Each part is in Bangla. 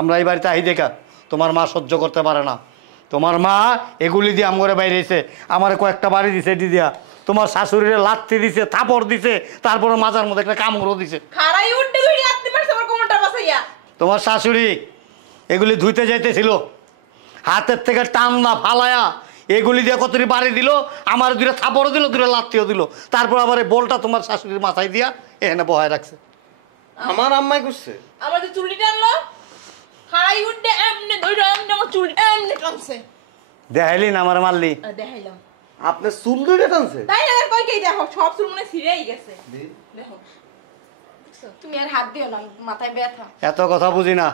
আমরা এই বাড়িতে আহি দেখা তোমার মা সহ্য করতে পারে না। তোমার মা এগুলি দিয়ে আমগরে বাইরে এসে আমার কয়েকটা বাড়ি দিছে এটি দিয়া। তোমার শাশুড়িরে লাথি দিছে, থাপড় দিছে, তারপরে মাজার মধ্যে একটা কামড়ও দিছে। তোমার শাশুড়ি এগুলি ধুইতে যাইতেছিল, হাতের থেকে টান না ফালায়া এগুলি দিয়ে কতটি বাড়ি দিল, আমার দুটো থাপড়ও দিল, দুটো লাথিও দিল। তারপর আবার এই বলটা তোমার শাশুড়ির মাথায় দিয়া এখানে বহায় রাখছে। আমার আম্মাই করছে? আমার যে চুলটি টানলো, হারাই উঠে এমনি ধরে এমনি আমার চুল এমনি টানছে। দেখাইলি না আমার মারলি? দেখাইলাম। আপনার চুল ধরে টানছে? তাই না, কই কে দেখো সব চুল মনে ছিঁড়েই গেছে। দেখো তুমি আর হাত দিও না, মাথায় ব্যথা। এত কথা বুঝি না।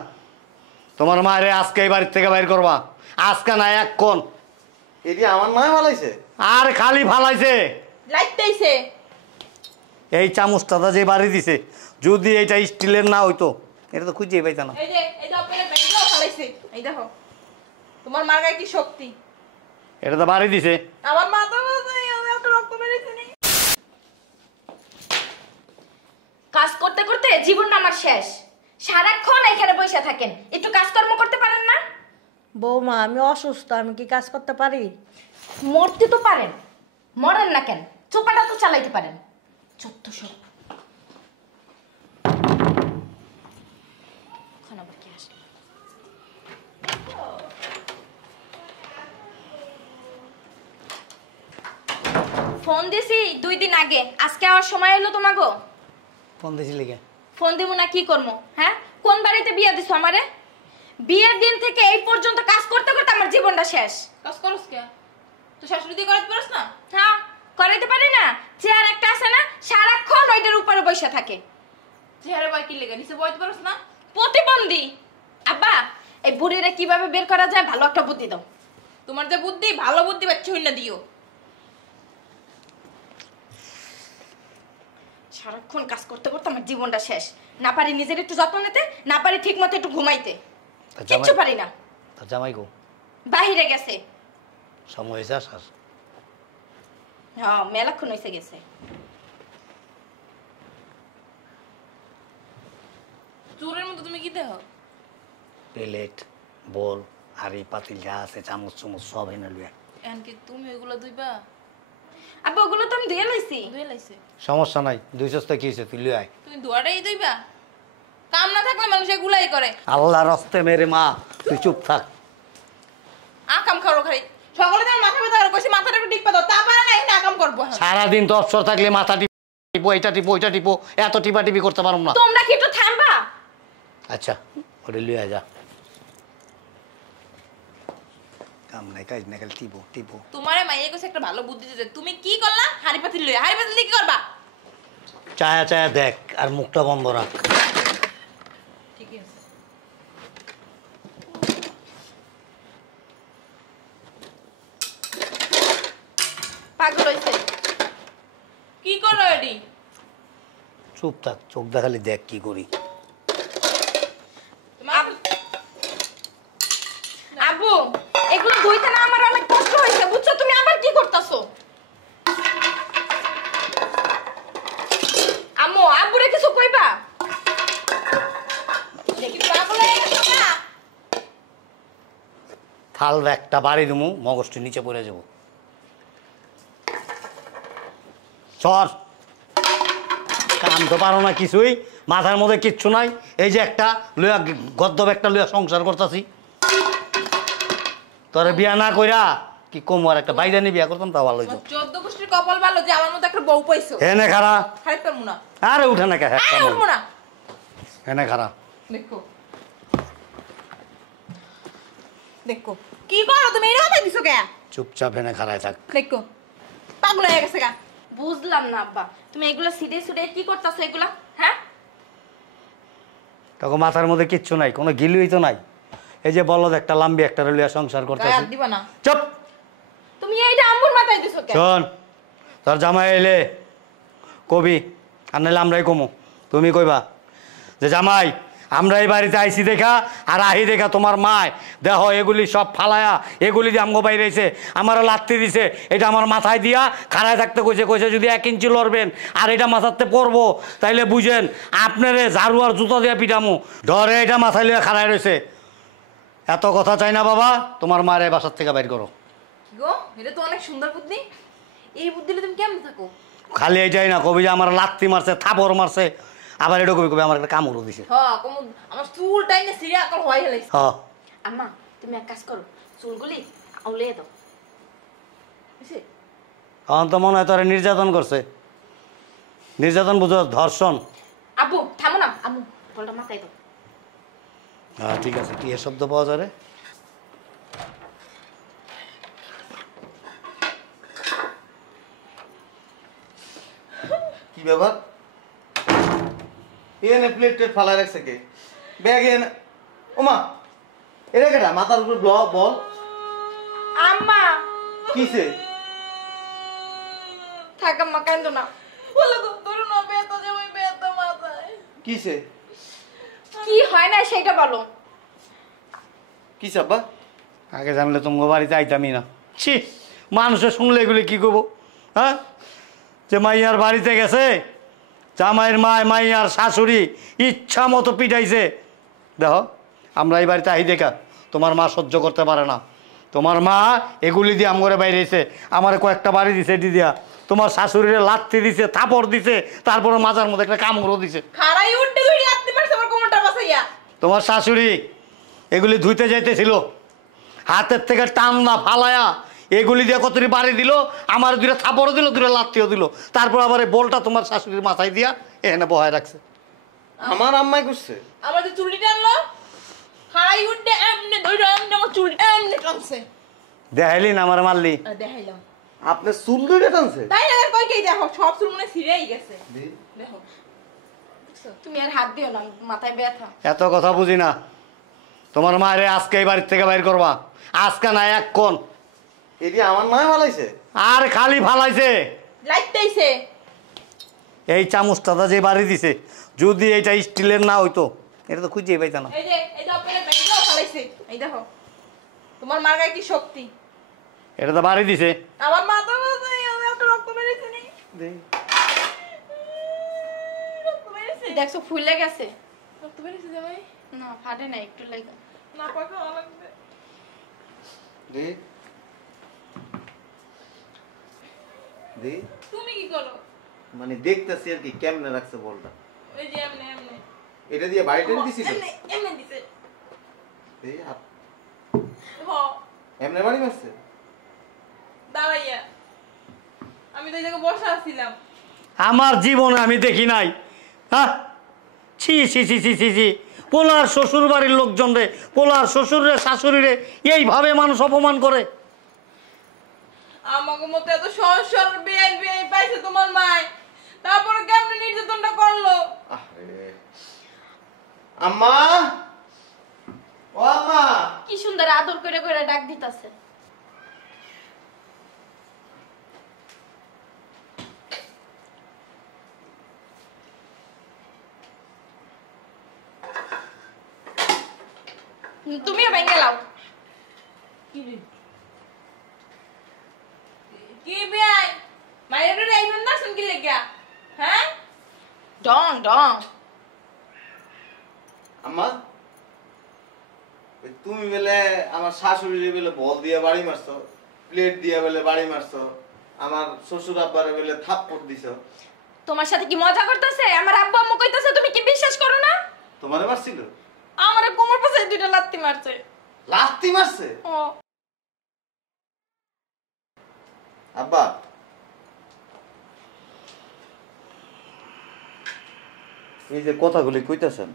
তোমার মায়ের আজকে এই বাড়ির থেকে বাইর করবা, আজকে না এক্ষণ। এটি আমার মায় ফালাইছে? আর খালি ফালাইছে, লাইতেইছে। এই চামচটা যে বাড়ি দিছে, যদি এইটা স্টিলের না হইতো এটা তো খুঁজে পাইতা না। এই যে এই যে আপনারা ব্যাংকেও ফালাইছে, এই দেখো তোমার মার গায়ে কি শক্তি। এটা তো বাড়ি দিছে। আমার মা তো এত রক্ত বেরিয়েছে নি। কাজ করতে করতে জীবনটা আমার শেষ। সারাক্ষণ এখানে বসে থাকেন, একটু কাজকর্ম করতে পারেন না? বৌমা আমি অসুস্থ, আমি কি কাজ করতে পারি? মরতে তো পারেন, মরেন না কেন? চোপাটা তো চালাইতে পারেন। চত্ব সব আবার কি আসে? ফোন দিছি 2 দিন আগে, আজকে আওয়ার সময় হলো তোমাগো? ফোন দিছিলি কে? ফোন দিব না কি করবো? হ্যাঁ, কোন বাড়িতে বিয়ে দিছো আমারে? বিয়ের দিন থেকে এই পর্যন্ত কাজ করতে করতে আমার জীবনটা শেষ। কাজ করছ কে? তুই শাশুড়ি দিয়ে করতে পারছ না? হ্যাঁ, করাইতে পারি না। চেয়ার একটা আছে না, সারাক্ষণ ওইটার উপরে বসে থাকে। চেহারা বই কি লেগে নিচে বইতে পারছ না? প্রতিবন্ধী। আব্বা, এই বুড়িরে কিভাবে বের করা যায় ভালো একটা বুদ্ধি দাও। তোমার যে বুদ্ধি, ভালো বুদ্ধি বাচ্চা হইনা দিও। সারাক্ষণ কাজ করতে করতে আমার জীবনটা শেষ। না পারি নিজের একটু যত্ন নিতে, না পারি ঠিক মতো একটু ঘুমাইতে, কিচ্ছু পারি না। জামাই গো বাহিরে গেছে। সময় হয়েছে আসার? হ্যাঁ, মেলাক্ষণ হয়েছে গেছে। চোরের মতো তুমি কি দেখো? প্লেট, বল, হাড়ি পাতিল যা আছে, চামচ চুমচ সব এনে লুয়া। এনকি তুমি এগুলো দুইবা? আব্বা, ওগুলো তো আমি ধুয়ে লাইছি। ধুয়ে লাইছে? সমস্যা নাই, 2 সস্তা কি হয়েছে, তুই লুয়ে আয়। তুমি ধোয়াটাই দুইবা? কাম না থাকলে মানুষ এগুলাই করে। আল্লাহ রস্তে মেরে মা, তুই চুপ থাক। আকাম খাও খাই সকালে তোমার মাথা ব্যথা কইছি, মাথাটা একটু টিপা দাও, তা পারে না, না আকাম করবো। সারাদিন তো অবসর থাকলে মাথা টিপো, এটা টিপো, ওইটা টিপো, এত টিপা টিপি করতে পারো না। তোমরা কি একটু থামবা? আচ্ছা, ওটা লুয়ে যা। কাম নাই কাজ নাই, খালি টিপো টিপো। তোমারে মাইয়ে কইছে একটা ভালো বুদ্ধি দিতে, তুমি কি করলা? হাড়ি পাতিল লইয়া, হাড়ি পাতিল দিয়ে কি করবা? চায়া চায়া দেখ আর মুখটা বন্ধ রাখ। ঠিকই আছে। পাগল হইছে। কি করো এডি? চুপ থাক, চোখ দেখালি দেখ কি করি। আব্বু, এগুলো ধুইতে না আমার অনেক কষ্ট হইছে, বুঝছো? তুমি আবার কি করতেছো? আম্মু, আব্বুরে কিছু কইবা? দেখি পাগল হয়ে গেছো না? থাল একটা বাড়ি দিমু, মগজটি নিচে পড়ে যাব। সর, কাম তো পারো না কিছুই, মাথার মধ্যে কিচ্ছু নাই। এই যে একটা লইয়া গদ্দব একটা লইয়া সংসার করতেছি, তোর বিয়া না কইরা কি কম আর একটা বাইরানি বিয়া করতাম তা ভালো হইতো। 14 গোষ্ঠীর কপাল ভালো যে আমার মতো একটা বউ পাইছো। হেনে খারা, খারাপ পারমু না। আরে উঠে না কে, আরে উঠবো না। হেনে খারা। দেখো দেখো কি করো তুমি, এটা কথা দিছো কে? চুপচাপ হেনে খারায় থাক। দেখো পাগল হয়ে গেছে গা। বুঝলাম না আব্বা, তুমি এগুলো সিডে সুডে কি করতেছো এগুলা? হ্যাঁ, তখন মাথার মধ্যে কিচ্ছু নাই, কোনো গিলুই তো নাই। এই যে বলদ একটা লাম্বি একটা লইয়া সংসার গায়ে করতেছি। হাত দিবা না। চুপ। তুমি এইটা আম্মুর মাথায় দিছো কেন? শোন, তোর জামাই এলে কবি, আর নাহলে আমরাই কমু। তুমি কইবা যে জামাই আমরা এই বাড়িতে আইসি দেখা আর আহি দেখা তোমার মায় দেখো এগুলি সব ফালায়া এগুলি দিয়ে আমগো বাইরে এসে আমার লাত্তি দিছে, এটা আমার মাথায় দিয়া খাড়ায় থাকতে কইছে, কইছে যদি 1 ইঞ্চি লড়বেন আর এটা মাথাতে পড়বো তাইলে বুঝেন আপনারে ঝাড়ু আর জুতো দিয়া পিটামু। ধরে এটা মাথায় লিয়ে খাড়ায় রয়েছে। এত কথা চাই না বাবা, তোমার মায়ের এই বাসার থেকে বাইর করো। গো এটা তো অনেক সুন্দর বুদ্ধি। এই বুদ্ধিলে তুমি কেমন থাকো? খালি এইটাই না, কবি যে আমার লাত্তি মারছে, থাপড় মারছে, আবার এটা কবি কবি আমার একটা কামড়ও দিছে। হ্যাঁ কম আমার চুল টাইনে সিরিয়া আকল হই হেলাইছে। হ্যাঁ আম্মা তুমি এক কাজ করো, চুলগুলি আউলে দাও। বুঝছে? এখন তো মনে হয় তোরা নির্যাতন করছে। নির্যাতন বুঝো, ধর্ষণ। আব্বু থামো না, আম্মু বলটা মাথায় দাও। হ্যাঁ ঠিক আছে, কি এ শব্দ পাওয়া যায় রে? কি ব্যাপার? এনে প্লেট টেট ফালাই রাখছে কে? ব্যাগ এনে ওমা এটা কেটা মাথার উপর বল আম্মা কিসে? থাক আম্মা কান্দো না। বলে তো ধরো না বেতা যাবে বেতা মাথায়। কিসে? কি হয় না সেটা বলো। কিসে আব্বা? আগে জানলে তোমার বাড়িতে আইতামই না। ছি, মানুষে শুনলে এগুলি কি করবো? হ্যাঁ, যে মাইয়ার বাড়িতে গেছে, জামাইয়ের মায় মাইয়ার শাশুড়ি ইচ্ছা মতো পিটাইছে। দেখো আমরা এই বাড়িতে আহি দেখা তোমার মা সহ্য করতে পারে না। তোমার মা এগুলি দিয়ে আমগরে বাইরে এসে আমার কয়েকটা বাড়ি দিছে, এটি দিয়া তোমার শাশুড়িরে লাত্তি দিছে, থাপড় দিছে, তারপরে মাজার মধ্যে একটা কামড়ও দিছে। খাড়াই উঠতে ধরে আসতে পারছে আমার কোমরটা বাসাইয়া। তোমার শাশুড়ি এগুলি ধুইতে যাইতেছিল, হাতের থেকে টান না ফালায়া এগুলি দিয়ে কতরি বাড়ি দিল, আমার 2টা থাপড়ও দিল, 2টা লাত্তিও দিল, তারপর আবার এই বলটা তোমার শাশুড়ির মাথায় দিয়া এখানে বহায় রাখছে। আমার আম্মাই করছে? আমার যে চুলটি টানলো খাড়াই উঠতে এমনি ধরে এমনি আমার চুল এমনি টানছে। দেখাইলি না আমার মারলি? আর দেখাইলাম আপনার চুল দুইটা টানছে? তাই না? কই কে দেখো সব চুল মনে ছিঁড়েই গেছে। দেখো তুমি আর হাত দিও না, মাথায় ব্যথা। এত কথা বুঝি না। তোমার মায়ের আজকে এই বাড়ির থেকে বাইর করবা, আজকে না এক্ষণ। এটি আমার নয় বালাইছে? আর খালি ফালাইছে লাইটটাইছে। এই চামচটা যে বাড়ি দিছে, যদি এইটা স্টিলের না হইতো এটা তো খুঁজেই পাইতা না। এই যে আপনারা ব্যাগটাও ফালাইছে। এই দেখো তোমার মার গায়ে কি শক্তি। এটা তো বাড়ি দিছে। আমার মাথা ব্যথা, এত রক্ত বেরিয়েছে নি। রক্ত বেরিয়েছে। দেখছো ফুলে গেছে? রক্ত বেরিয়েছে জামাই? না ফাটে না, একটু লাগে। না পাকা লাগবে। দে দে তুমি কি করো? মানে দেখতেছি আর কি কেমনে রাখছে বলটা। ওই যে এমনি এমনি এটা দিয়ে বাড়ি টেনে দিছিল? এমনি এমনি দিছে। এই হাত হ এমনে বাড়ি মারছে? দাঁড়াইয়া আমি তো এই জায়গায় বসে আছিলাম। আমার জীবনে আমি দেখি নাই। হ্যাঁ, ছি ছি ছি ছি ছি ছি, পোলার শ্বশুর বাড়ির লোকজন রে, পোলার শ্বশুরে শাশুড়িরে এইভাবে মানুষ অপমান করে। আমাকে মতো এত সহজ সরল বেআইন বেআইন পাইছে তোমার মায়, তারপরে কেমনে নির্যাতনটা করলো। আরে আম্মা, ও আম্মা, কি সুন্দর আদর করে করে ডাক দিতাছে। তুমিও ভেঙে লাও। কি বেআইন মায়ের এইভাবে না শুনকি লেগা? হ্যাঁ ডং ডং। আম্মা ওই তুমি বেলে আমার শাশুড়ি বেলে বল দিয়ে বাড়ি মারছো, প্লেট দিয়ে বেলে বাড়ি মারছো, আমার শ্বশুর আব্বারে বেলে থাপ্পড় দিছো। তোমার সাথে কি মজা করতেছে? আমার আব্বু আম্মু কইতাছে, তুমি কি বিশ্বাস করো না? তোমারে মারছিল? আমার কোমর পাশে 2টা লাত্তি মারছে। লাত্তি মারছে? ও আব্বা এই যে কথাগুলি কইতাছেন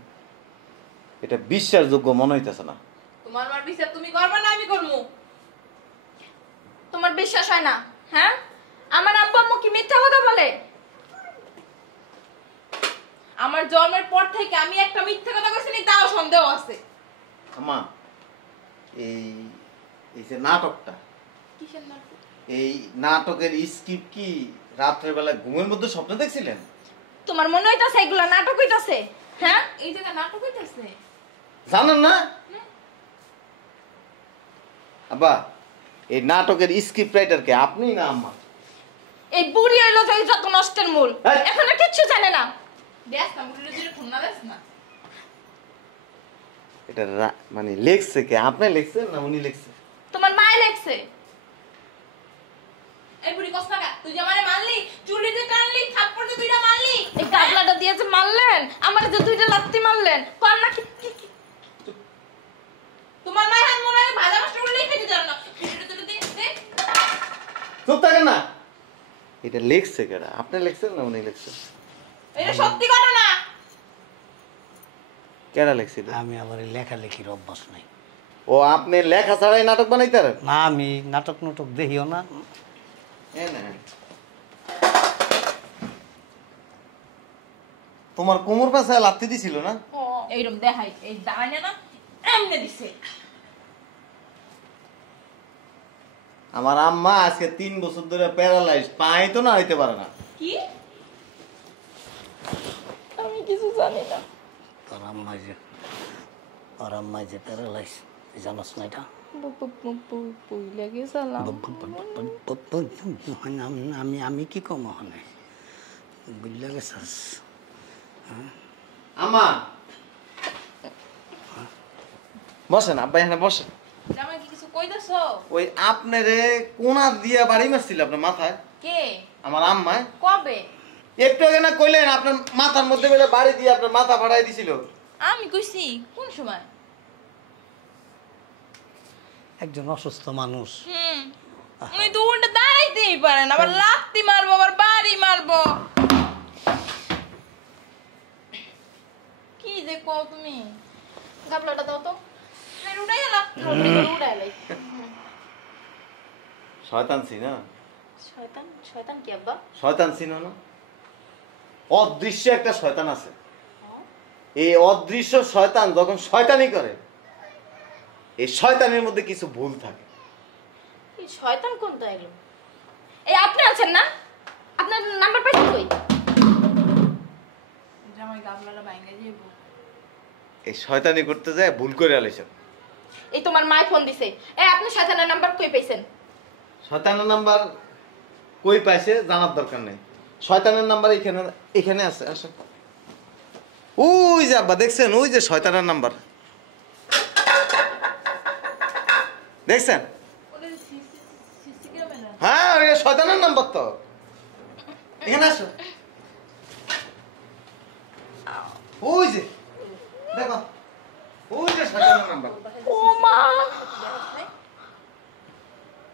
এটা বিশ্বাসযোগ্য মনে হইতেছে না। তোমার মার বিচার তুমি করবে না আমি করবো? তোমার বিশ্বাস হয় না? হ্যাঁ, আমার আব্বু আম্মু কি মিথ্যা কথা বলে? আমার জন্মের পর থেকে আমি একটা মিথ্যা কথা কইছি নি, তাও সন্দেহ আছে। আম্মা এই এই যে নাটকটা, কিসের নাটক? এই নাটকের স্ক্রিপ্ট কি রাত্রের বেলা ঘুমের মধ্যে স্বপ্ন দেখছিলেন? তোমার মনে হইতাছে এগুলা নাটক হইতাছে? হ্যাঁ এই জায়গা নাটক হইতেছে। জানেন না? আব্বা এই নাটকের স্ক্রিপ্ট রাইটার কে, আপনি না আম্মা? এই বুড়ি হইলো যে যত নষ্টের মূল। এই! এখন আর কিচ্ছু জানে না। দেখ না মুড়ি দিলে ঠুন্না দেখ না। এটা মানে লেখছে কে, আপনি লিখছেন না উনি লিখছে? তোমার মায়ে লেখছে। এই বুড়ি কষ্ট লাগা, তুই যে আমারে মারলি, চুলিতে টানলি, থাপ্পড় দিয়ে দুইটা মারলি। এই গাবলাটা দিয়ে যে মারলেন, আমার যে দুইটা লাত্তি মারলেন, কর না কি? তোমার মায়ের হাত মনে হয় ভাজা মাছটা উল্লেখ খেতে জানো না। ভিডিওটা তুলে দে দে। চুপ থাকেন না। এটা লিখছে কেডা, আপনি লিখছেন না উনি লিখছেন? এটা সত্যি ঘটনা। কেডা লিখছিল? আমি আবার এই লেখালেখির অভ্যাস নাই। ও আপনি লেখা ছাড়াই নাটক বানাইতে পারেন? না আমি নাটক নাটক দেখিও না। তোমার কোমর পাশে লাথি দিছিল না? এইরকম দেখাই, এই দাঁড়ায় না এমনি দিছে। আমার আম্মা আজকে 3 বছর ধরে প্যারালাইজ, পাই তো না হইতে পারে না। কি? আমি কিছু জানি না। তোর আম্মাই যে প্যারালাইজ, তুই জানোস না এটা? বুইলা গেছিলাম। আমি কি কম ওখানে বুঝলে গেছাস? আম্মা বসেন, আব্বা এখানে বসেন। জামাই কি কিছু কইতাছো? ওই আপনারে কোনা দিয়া বাড়ি মারছিল আপনার মাথায় কে? আমার আম্মা। কবে? একটু আগে না কইলেন আপনার মাথার মধ্যে বেলে বাড়ি দিয়ে আপনার মাথা ফাটাই দিছিল? আমি কইছি কোন সময়? একজন অসুস্থ মানুষ। উনি তো উল্টা দাঁড়াইতেই পারেন, আবার লাত্তি মারবো, আবার বাড়ি মারবো। কি যে কও তুমি? গাবলাটা দাও তো। ফের উড়াই গেলা। উড়াইলাই। শয়তান ছিল না? শয়তান? শয়তান কি আব্বা? শয়তান ছিল না? অদৃশ্য একটা শয়তান আছে। এই অদৃশ্য শয়তান যখন শয়তানি করে, এই শয়তানের মধ্যে কিছু ভুল থাকে। এই শয়তান কোনটা এলো? এই আপনি আছেন না? আপনার নাম্বার পাইছেন কই? জামাই গাবলাটা ভাঙে যাইবো। এই শয়তানি করতে যায় ভুল করে আলাইছেন। এই তোমার মাই ফোন দিছে। এই আপনি শয়তানের নাম্বার কই পাইছেন? শয়তানের নাম্বার কই পাইছে জানার দরকার নেই। শয়তানের নাম্বার এখানে এখানে আছে, আসেন। ওই যে আব্বা দেখছেন, ওই যে শয়তানের নাম্বার দেখছেন? ওটা সিসি ক্যামেরা। হ্যাঁ ওই শয়তানের নাম্বার তো। এখানে আসো। ওই যে দেখো, ওই যে শয়তানের নাম্বার। ও মা,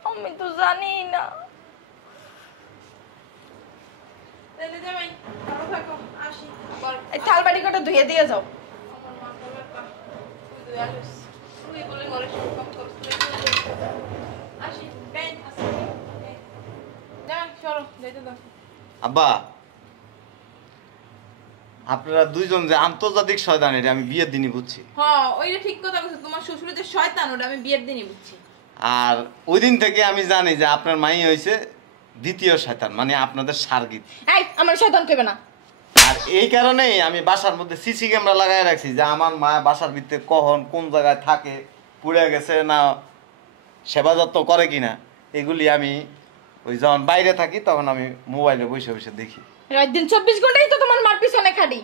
আমি তো জানি না। তাহলে জামাই ভালো থাকো, আসি। এই থালবাড়ি কটা ধুয়ে দিয়ে যাও। আমার মাথা ব্যথা। তুই দুই আসিস। তুই বলে মরে কম করছিস। আসি, ব্যান আসি। জামাই চলো, যাইতে দাও। আব্বা আপনারা দুইজন যে আন্তর্জাতিক শয়তান, এটা আমি বিয়ের দিনই বুঝছি। হ্যাঁ, ওইটা ঠিক কথা বলছো। তোমার শ্বশুরের যে শয়তান, ওটা আমি বিয়ের দিনই বুঝছি। আর ওই দিন থেকে আমি জানি যে আপনার মাই হয়েছে দ্বিতীয় শয়তান, মানে আপনাদের সার্গিত। এই আমার শয়তান কইবে না। আর এই কারণেই আমি বাসার মধ্যে সিসি ক্যামেরা লাগাই রাখছি, যে আমার মা বাসার ভিতরে কখন কোন জায়গায় থাকে, পুড়ে গেছে না, সেবা যত্ন করে কিনা, এগুলি আমি ওই যখন বাইরে থাকি তখন আমি মোবাইলে বসে বসে দেখি। রাত দিন 24 ঘন্টাই তো তোমার মার পিছনে খাড়ি।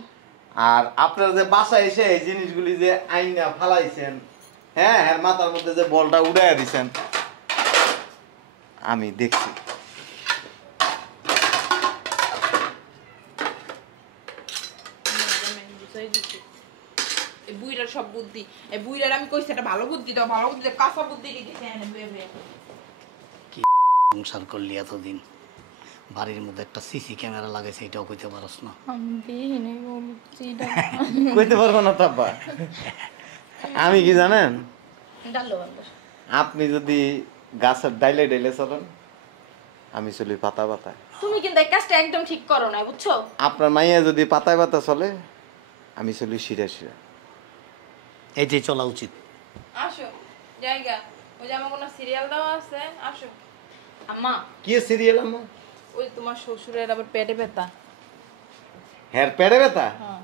আর আপনারা যে বাসায় এসে এই জিনিসগুলি যে আইনা ফালাইছেন, হ্যাঁ হ্যাঁ, মাথার মধ্যে যে বলটা উড়াইয়া দিছেন, আমি দেখছি। এই বুইড়ার সব বুদ্ধি, এই বুইড়ার আমি কইছি একটা ভালো বুদ্ধি দাও, ভালো বুদ্ধি দাও, কাঁচা বুদ্ধি দিতেছে এনে বেবে। সংসার করলি এতদিন, বাড়ির মধ্যে একটা সিসি ক্যামেরা লাগাইছে, এটাও কইতে পারস না? আমি দিইনি বলছি এটা। কইতে পারবো না তাব্বা। আমি কি জানেন, ডালো বন্ধ। আপনি যদি গাছের ডাইলে ডাইলে চলেন, আমি চলি পাতা পাতায়। তুমি কিন্তু এই কাজটা একদম ঠিক করো না, বুঝছো? আপনার মাইয়া যদি পাতায় পাতা চলে, আমি চলি শিরা শিরা। এই যে চলা উচিত। আসো জায়গা, ওই যে আমার কোনো সিরিয়াল দেওয়া আছে, আসো। আম্মা কি সিরিয়াল আম্মা? ওই তোমার শ্বশুরের আবার পেটে ব্যথা। হ্যাঁ পেটে ব্যথা? হ্যাঁ।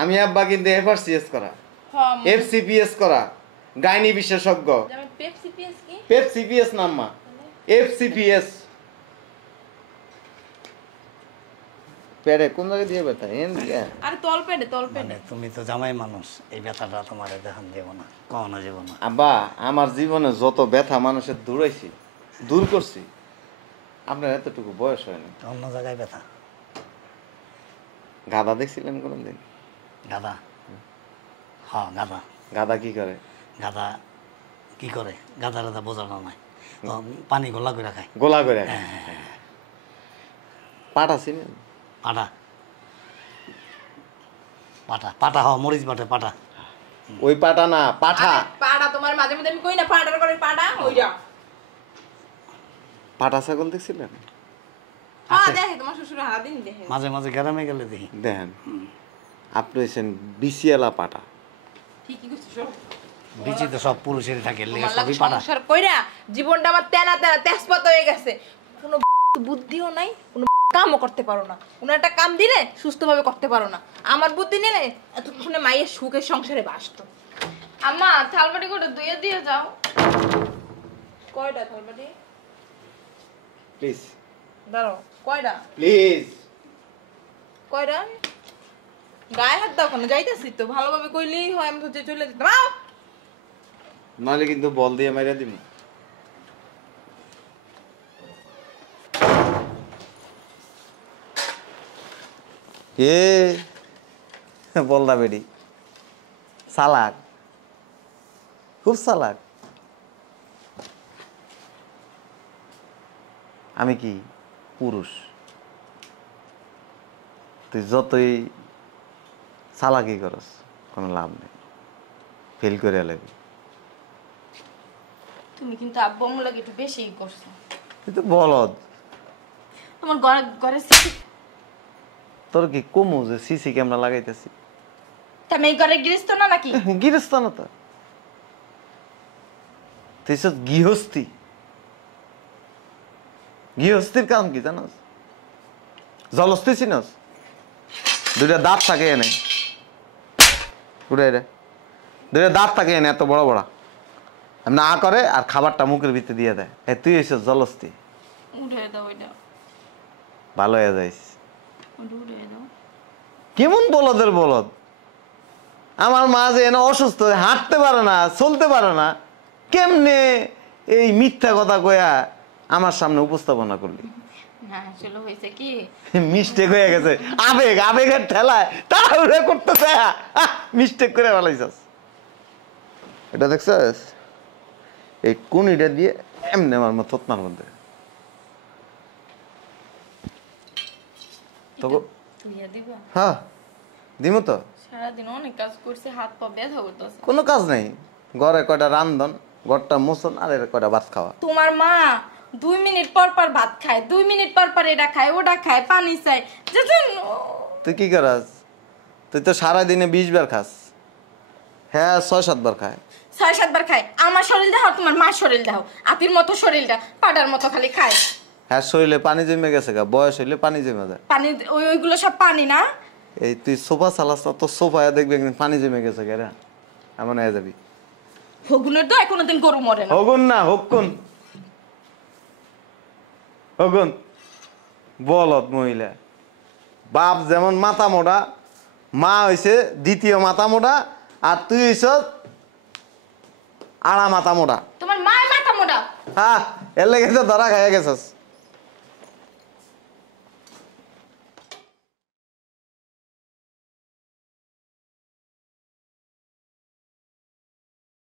আমি আব্বা কিন্তু এফআরসিএস করা, হ্যাঁ এফসিপিএস করা, গাইনি বিশেষজ্ঞ। আমি পেপসি পিএস কি পেপসিপিএস নাম মা, এফসিপিএস। পেটে কোন জায়গায় দিয়ে ব্যথা এন দিয়ে? আরে তল পেটে মানে তুমি তো জামাই মানুষ, এই ব্যথাটা তোমার দেখান দেবো না, কখনো যাবো না। আব্বা আমার জীবনে যত ব্যথা মানুষের দূরাইছি, দূর করছি, আপনার এতটুকু বয়স হয়নি। অন্য জায়গায় ব্যথা। গাধা দেখছিলেন কোনদিন? গাদা? হ্যাঁ গাদা। গাধা কি করে? গাদা কি করে? গাদা রাদা বোঝানো নাই, পানি গোলা করে খায়। গোলা করে পাটা ছিলেন? পাটা পাটা পাটা হ মরিচ বাটে পাটা। ওই পাটা না, পাঠা। পাড়া তোমার মাঝে মাঝে আমি কই না পাড়ার করে পাড়া ওইটা। পাটা ছাগল দেখছিলেন? হ্যাঁ দেখে তোমার শ্বশুর হারা দিন দেখে। মাঝে মাঝে গ্রামে গেলে দেখি। দেখেন আপনি হচ্ছেন বিসিয়ালা পাটা। ঠিকই কইছো সব। বিচি তো সব পুরুষেরই থাকে, লেগে তোমার সবই পাটা। সংসার কইরা জীবনটা আমার তেনা তেনা তেজপাত হয়ে গেছে। কোনো বুদ্ধিও নাই, কোনো কামও করতে পারো না। কোনো একটা কাম দিলে সুস্থভাবে করতে পারো না। আমার বুদ্ধি নিলে এতক্ষণে মায়ের সুখের সংসারে বাসতো। আম্মা থালবাটি করে ধুয়ে দিয়ে যাও। কয়টা থালবাটি? প্লিজ দাঁড়াও, কয়টা? প্লিজ। কয়টা? গায়ে হাত দাও কেন? যাইতেছি তো, ভালোভাবে কইলেই হয়, আমি তো যে চলে যেতাম। আও! নাহলে কিন্তু বল দিয়ে মাইরা দিব। এ বলদা বেডি চালাক, খুব চালাক। আমি কি পুরুষ? তুই যতই চালাকি করস কোনো লাভ নেই, ফেল করে লাগবি। তুমি কিন্তু আব্বু আম্মু লাগে একটু বেশিই করছো। তুই তো বলদ। আমার ঘরে তোর কি কমু যে সিসি ক্যামেরা লাগাইতেছি? তুমি এই ঘরে গৃহস্থ না নাকি? গৃহস্থ না তো, তুই সব গৃহস্থী। গৃহস্থীর কাম কি জানোস? জলস্থি চিনস? দুইটা দাঁত থাকে এনে, উড়ে রে, দুইটা দাঁত থাকে এনে এত বড় বড়, না করে আর খাবারটা মুখের ভিতরে দিয়ে দেয়। তুই এসে জলস্থি। উঠে দাও ওইটা, ভালো হয়ে যাইস। উঠে দাও। কেমন বলদের বলদ! আমার মা যে এনে অসুস্থ, হাঁটতে পারে না, চলতে পারে না, কেমনে এই মিথ্যা কথা কয়া আমার সামনে উপস্থাপনা করলি? না আসলে হয়েছে কি, মিস্টেক হয়ে গেছে, আবেগ, আবেগের ঠেলায় তাহলে করতেছে। মিস্টেক করে ফেলাইছস। এটা দেখছস? এই কুনিটা দিয়ে এমনি আমার মতো থতনার মধ্যে তো। ধুইয়া দিবা? হ্যাঁ দিমু তো। সারাদিন অনেক কাজ করছে, হাত পা ব্যথা করতেছে। কোনো কাজ নেই, ঘরে কয়টা রান্ধন, ঘরটা মুছন, আর এর কয়টা ভাত খাওয়া। তোমার মা 2 মিনিট পর পর ভাত খায়, 2 মিনিট পর পর এটা খায় ওটা খায়, পানি চাই। তুই কি করাস? তুই তো সারাদিনে 20 বার খাস, হ্যাঁ 6-7 বার খায়। 6-7 বার খায়। আমার শরীর দেখো, তোমার মার শরীর দেখো, আপির মতো শরীরটা, পাটার মতো খালি খায়। হ্যাঁ শরীরে পানি জমে গেছে গা, বয়স হইলে পানি জমে যায়। পানি ওইগুলো সব পানি না। এই তুই সোফা চালাস না, তোর সোফায় দেখবি একদিন পানি জমে গেছে গা, এমন হয়ে যাবি। হগুনের তো কোনোদিন গরু মরে না। হগুন না, হকুন, হগুন বলদ মহিলা। বাপ যেমন মাথা মোটা, মা হইছে দ্বিতীয় মাথা মোটা, আর তুই হইছ আড়া মাথা মোটা। তোমার মায়ের মাথা মোটা। হ্যাঁ এর লেগে তো ধরা খাইয়া গেছস।